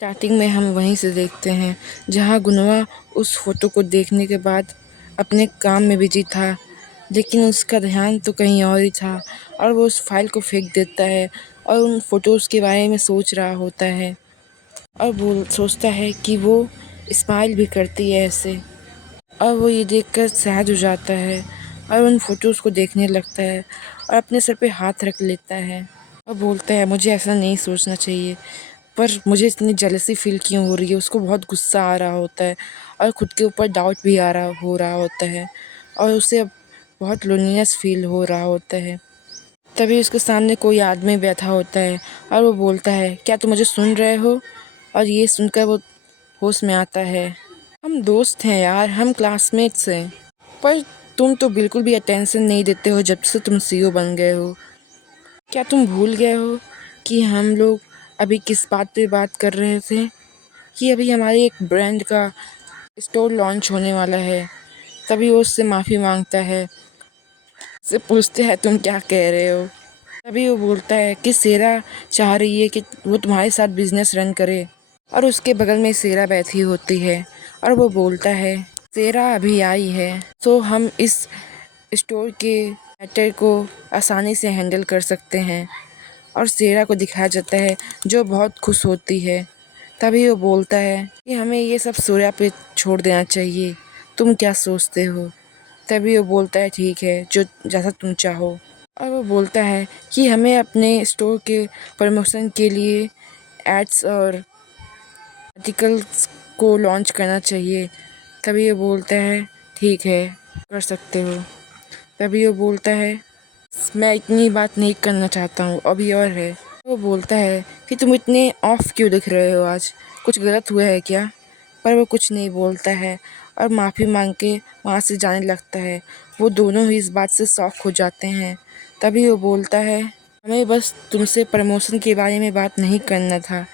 Starting में हम वहीं से देखते हैं जहां गुनवा उस फोटो को देखने के बाद अपने काम में बिजी था, लेकिन उसका ध्यान तो कहीं और ही था और वो उस फाइल को फेंक देता है और उन फोटोज़ के बारे में सोच रहा होता है और वो सोचता है कि वो स्माइल भी करती है ऐसे, और वो ये देखकर सैड हो जाता है और उन फोटोज़ को देखने लगता है और अपने सर पे हाथ रख लेता है और बोलता है मुझे ऐसा नहीं सोचना चाहिए, पर मुझे इतनी जेलसी फील क्यों हो रही है। उसको बहुत गुस्सा आ रहा होता है और ख़ुद के ऊपर डाउट भी हो रहा होता है और उसे अब बहुत लोनलीनेस फील हो रहा होता है। तभी उसके सामने कोई आदमी बैठा होता है और वो बोलता है, क्या तुम मुझे सुन रहे हो? और ये सुनकर वो होश में आता है। हम दोस्त हैं यार, हम क्लासमेट्स हैं, पर तुम तो बिल्कुल भी अटेंशन नहीं देते हो जब से तुम सीईओ बन गए हो। क्या तुम भूल गए हो कि हम लोग अभी किस बात पे बात कर रहे थे? कि अभी हमारे एक ब्रांड का स्टोर लॉन्च होने वाला है। तभी वो उससे माफ़ी मांगता है, उससे पूछते हैं तुम क्या कह रहे हो? तभी वो बोलता है कि सेरा चाह रही है कि वो तुम्हारे साथ बिजनेस रन करे, और उसके बगल में सेरा बैठी होती है और वो बोलता है सेरा अभी आई है, तो हम इस स्टोर के मैटर को आसानी से हैंडल कर सकते हैं। और सेरा को दिखाया जाता है जो बहुत खुश होती है। तभी वो बोलता है कि हमें ये सब सूर्या पे छोड़ देना चाहिए, तुम क्या सोचते हो? तभी वो बोलता है ठीक है, जो जैसा तुम चाहो। और वो बोलता है कि हमें अपने स्टोर के प्रमोशन के लिए एड्स और आर्टिकल्स को लॉन्च करना चाहिए। तभी वो बोलता है ठीक है, कर सकते हो। तभी वो बोलता है मैं इतनी बात नहीं करना चाहता हूँ, अभी और है। वो बोलता है कि तुम इतने ऑफ क्यों दिख रहे हो, आज कुछ गलत हुआ है क्या? पर वो कुछ नहीं बोलता है और माफ़ी मांग के वहाँ से जाने लगता है। वो दोनों ही इस बात से शॉक हो जाते हैं। तभी वो बोलता है हमें बस तुमसे प्रमोशन के बारे में बात नहीं करना था।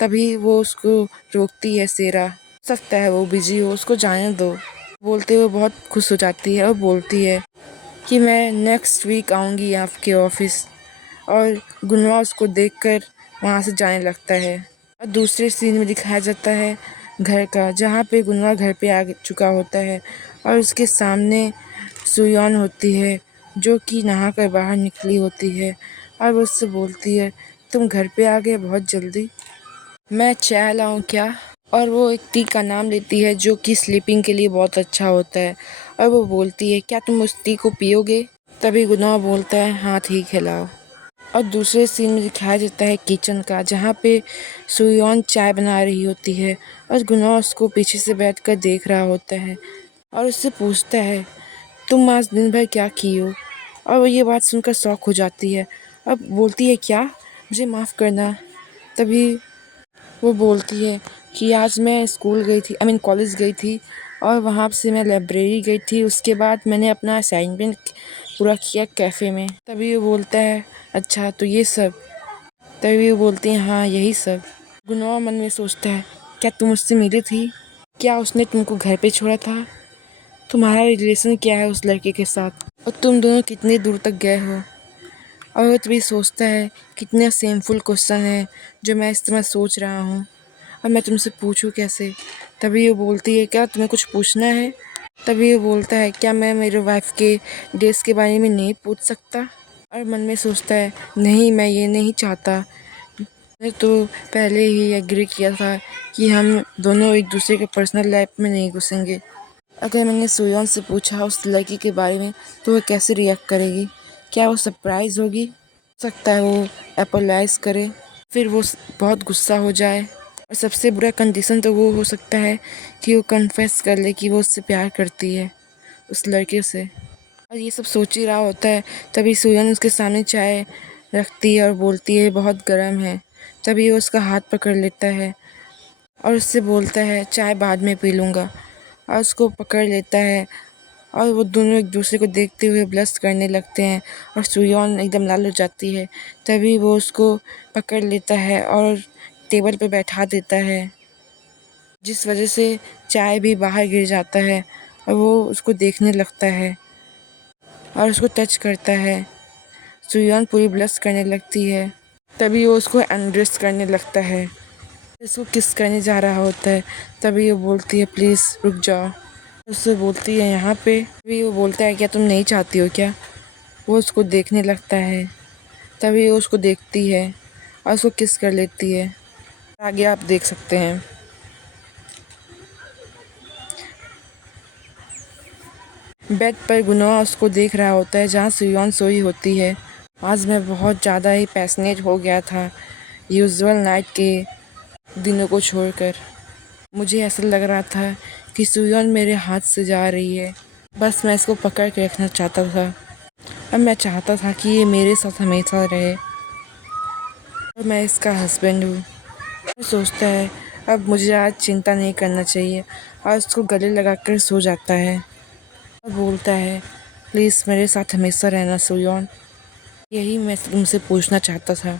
तभी वो उसको रोकती है सेरा, सकता है वो बिजी हो, उसको जाने दो। बोलते हुए बहुत खुश हो जाती है और बोलती है कि मैं नेक्स्ट वीक आऊँगी आपके ऑफिस। और गुनवा उसको देखकर वहाँ से जाने लगता है। और दूसरे सीन में दिखाया जाता है घर का, जहाँ पे गुनवा घर पे आ चुका होता है और उसके सामने सुयोन होती है जो कि नहाकर बाहर निकली होती है और वो उससे बोलती है तुम घर पे आ गए बहुत जल्दी, मैं चाय लाऊं क्या? और वो एक टी का नाम लेती है जो कि स्लीपिंग के लिए बहुत अच्छा होता है और वो बोलती है क्या तुम उस टी को पियोगे? तभी गुनवा बोलता है हाँ ठीक है लाओ। और दूसरे सीन में दिखाया जाता है किचन का, जहाँ पे सुयोन चाय बना रही होती है और गुनवा उसको पीछे से बैठकर देख रहा होता है और उससे पूछता है तुम आज दिन भर क्या की हो? और वो ये बात सुनकर शॉक हो जाती है। अब बोलती है क्या, मुझे माफ़ करना। तभी वो बोलती है कि आज मैं स्कूल गई थी, आई मीन कॉलेज गई थी और वहाँ से मैं लाइब्रेरी गई थी, उसके बाद मैंने अपना असाइनमेंट पूरा किया कैफ़े में। तभी वो बोलता है अच्छा तो ये सब? तभी वो बोलती है हाँ यही सब। गुनवा मन में सोचता है क्या तुम उससे मिली थी? क्या उसने तुमको घर पे छोड़ा था? तुम्हारा रिलेशन क्या है उस लड़के के साथ? और तुम दोनों कितने दूर तक गए हो? और वो तभी सोचता है कितना सेमफुल क्वेश्चन है जो मैं इस समय सोच रहा हूँ और मैं तुमसे पूछूं कैसे? तभी वो बोलती है क्या तुम्हें कुछ पूछना है? तभी वो बोलता है क्या मैं मेरे वाइफ के डेट्स के बारे में नहीं पूछ सकता? और मन में सोचता है नहीं मैं ये नहीं चाहता, मैंने तो पहले ही एग्री किया था कि हम दोनों एक दूसरे के पर्सनल लाइफ में नहीं घुसेंगे। अगर मैंने सुयोन से पूछा उस लड़की के बारे में तो वो कैसे रिएक्ट करेगी? क्या वो सरप्राइज़ होगी? हो सकता है वो अपोलाइज़ करे, फिर वो बहुत गुस्सा हो जाए, और सबसे बुरा कंडीशन तो वो हो सकता है कि वो कन्फेस कर ले कि वो उससे प्यार करती है, उस लड़के से। और ये सब सोच ही रहा होता है तभी सुयोन उसके सामने चाय रखती है और बोलती है बहुत गर्म है। तभी वो उसका हाथ पकड़ लेता है और उससे बोलता है चाय बाद में पी लूँगा, और उसको पकड़ लेता है और वो दोनों एक दूसरे को देखते हुए ब्लश करने लगते हैं और सुयोन एकदम लाल हो जाती है। तभी वो उसको पकड़ लेता है और टेबल पे बैठा देता है, जिस वजह से चाय भी बाहर गिर जाता है और वो उसको देखने लगता है और उसको टच करता है। सुयोन पूरी ब्लश करने लगती है। तभी वो उसको एंड्रेस करने लगता है इसको किस करने जा रहा होता है, तभी वो बोलती है प्लीज़ रुक जाओ। उससे बोलती है यहाँ पे, तभी वो बोलता है क्या तुम नहीं चाहती हो क्या। वो उसको देखने लगता है, तभी वो उसको देखती है और उसको किस कर लेती है। आगे आप देख सकते हैं। बेड पर गुनोआ उसको देख रहा होता है जहाँ सुयोन सोई होती है। आज मैं बहुत ज़्यादा ही पैशनेट हो गया था यूजुअल नाइट के दिनों को छोड़कर। मुझे ऐसा लग रहा था कि सुयोन मेरे हाथ से जा रही है, बस मैं इसको पकड़ के रखना चाहता था। अब मैं चाहता था कि ये मेरे साथ हमेशा रहे और मैं इसका हस्बैंड हूँ। वो सोचता है अब मुझे आज चिंता नहीं करना चाहिए और उसको गले लगाकर सो जाता है और बोलता है प्लीज़ मेरे साथ हमेशा रहना सुयोन, यही मैं तुमसे पूछना चाहता था।